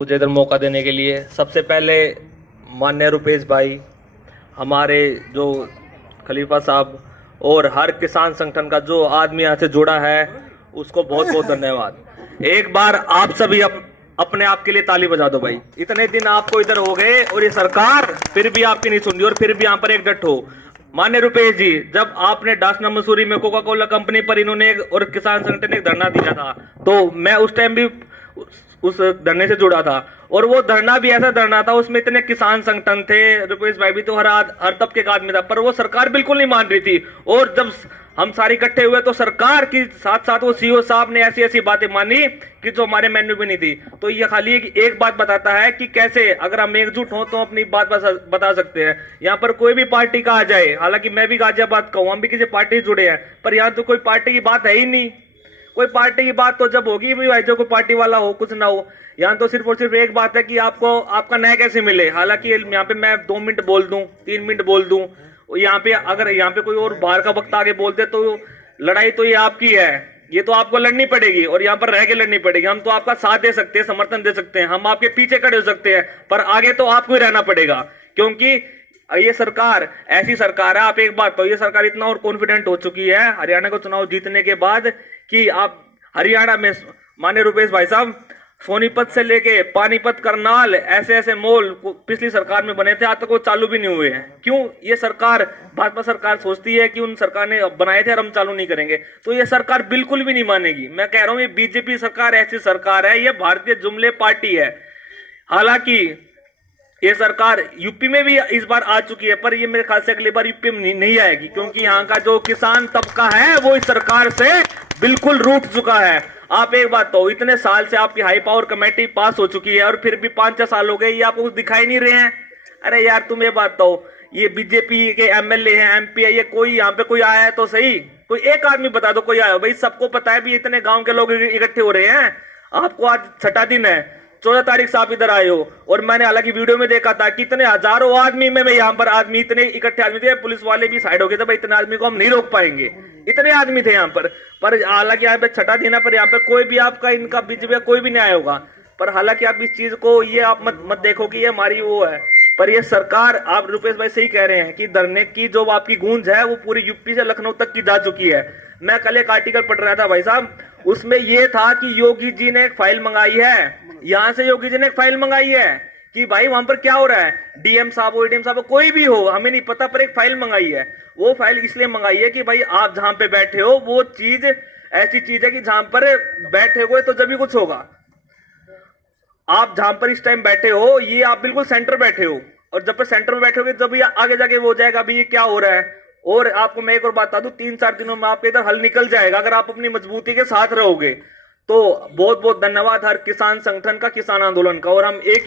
मुझे इधर मौका देने के लिए सबसे पहले माननीय रुपेश भाई, हमारे जो खलीफा साहब और हर किसान संगठन का जो आदमी यहाँ से जुड़ा है उसको बहुत बहुत धन्यवाद। एक बार आप सभी अपने आप के लिए ताली बजा दो भाई। इतने दिन आपको इधर हो गए और ये सरकार फिर भी आपकी नहीं सुन रही और फिर भी यहाँ पर एकजुट हो। माननीय रुपेश जी, जब आपने डासना मसूरी में कोका कोला कंपनी पर इन्होंने और किसान संगठन ने एक धरना दिया था, तो मैं उस टाइम भी उस धरने से जुड़ा था और वो धरना भी ऐसा धरना था, उसमें इतने किसान संगठन थे, रुपेश भाई भी तो हर तबके का आदमी था, पर वो सरकार बिल्कुल नहीं मान रही थी। और जब हम सारे इकट्ठे हुए तो सरकार की साथ साथ वो सीओ साहब ने ऐसी ऐसी बातें मानी कि जो हमारे मेन्यू में नहीं थी। तो ये खाली एक बात बताता है कि कैसे अगर हम एकजुट हों तो अपनी बात बता सकते हैं। यहाँ पर कोई भी पार्टी का आ जाए, हालांकि मैं भी गाजियाबाद का हूं, हम भी किसी पार्टी से जुड़े हैं, पर यहाँ तो कोई पार्टी की बात है ही नहीं। कोई पार्टी की बात तो जब होगी भी भाई, जो कोई पार्टी वाला हो कुछ ना हो, यहाँ तो सिर्फ और सिर्फ एक बात है कि आपको आपका न्याय कैसे मिले। हालांकि यहाँ पे मैं 2 मिनट बोल दूं, 3 मिनट बोल दूं, यहाँ पे अगर यहाँ पे कोई और बाहर का वक्त आगे बोलते तो लड़ाई तो ये आपकी है, ये तो आपको लड़नी पड़ेगी और यहाँ पर रह के लड़नी पड़ेगी। हम तो आपका साथ दे सकते हैं, समर्थन दे सकते हैं, हम आपके पीछे खड़े हो सकते हैं, पर आगे तो आपको ही रहना पड़ेगा, क्योंकि ये सरकार ऐसी सरकार है। आप एक बात तो, ये सरकार इतना और कॉन्फिडेंट हो चुकी है हरियाणा को चुनाव जीतने के बाद कि आप हरियाणा में माननीय रुपेश भाई साहब, सोनीपत से लेके पानीपत, करनाल, ऐसे ऐसे मॉल पिछली सरकार में बने थे, आज तक वो चालू भी नहीं हुए हैं। क्यों? ये सरकार, भाजपा सरकार सोचती है कि उन सरकार ने बनाए थे और हम चालू नहीं करेंगे, तो ये सरकार बिल्कुल भी नहीं मानेगी। मैं कह रहा हूं, ये बीजेपी सरकार ऐसी सरकार है, ये भारतीय जुमले पार्टी है। हालांकि ये सरकार यूपी में भी इस बार आ चुकी है, पर ये मेरे ख्याल से अगली बार यूपी में नहीं आएगी, क्योंकि यहाँ का जो किसान तबका है वो इस सरकार से बिल्कुल रूठ चुका है। आप एक बात तो, इतने साल से आपकी हाई पावर कमेटी पास हो चुकी है और फिर भी 5-6 साल हो गए, ये आपको कुछ दिखाई नहीं रहे हैं। अरे यार, तुम ये बात तो, ये बीजेपी के एमएलए हैं, एमपी है, ये कोई यहाँ पे कोई आया है तो सही, कोई एक आदमी बता दो कोई आया हो। भाई सबको पता है भी इतने गांव के लोग इकट्ठे हो रहे हैं। आपको आज 6ठा दिन है, 14 तारीख से आप इधर आए हो, और मैंने हालांकि वीडियो में देखा था कितने हजारों आदमी में यहाँ पर आदमी, इतने इकट्ठे आदमी थे, पुलिस वाले भी साइड हो गए थे, भाई इतने आदमी को हम नहीं रोक पाएंगे, इतने आदमी थे यहाँ पर हालांकि यहाँ पे 6ठा दिन है, पर यहाँ पे कोई भी आपका इनका बीजेपी कोई भी नहीं आया होगा। पर हालांकि आप इस चीज को ये आप मत देखो कि ये हमारी वो है, पर ये सरकार, आप रुपेश भाई सही कह रहे हैं कि धरने की जो आपकी गूंज है वो पूरी यूपी से लखनऊ तक की जा चुकी है। मैं कल एक आर्टिकल पढ़ रहा था भाई साहब, उसमें ये था कि योगी जी ने एक फाइल मंगाई है, यहां से योगी जी ने एक फाइल मंगाई है कि भाई वहां पर क्या हो रहा है, डीएम साहब हो, एडीएम साहब हो, कोई भी हो, हमें नहीं पता, पर एक फाइल मंगाई है। वो फाइल इसलिए मंगाई है कि भाई आप जहां पे बैठे हो वो चीज ऐसी चीज है कि जहां पर बैठे हुए तो जब भी कुछ होगा। आप जहां पर इस टाइम बैठे हो, ये आप बिल्कुल सेंटर बैठे हो, और जब पर सेंटर में बैठे हो जब आगे जाके वो हो जाएगा अभी ये क्या हो रहा है। और आपको मैं एक और बात बता दूं, 3-4 दिनों में आपके इधर हल निकल जाएगा अगर आप अपनी मजबूती के साथ रहोगे। तो बहुत बहुत धन्यवाद हर किसान संगठन का, किसान आंदोलन का, और हम एक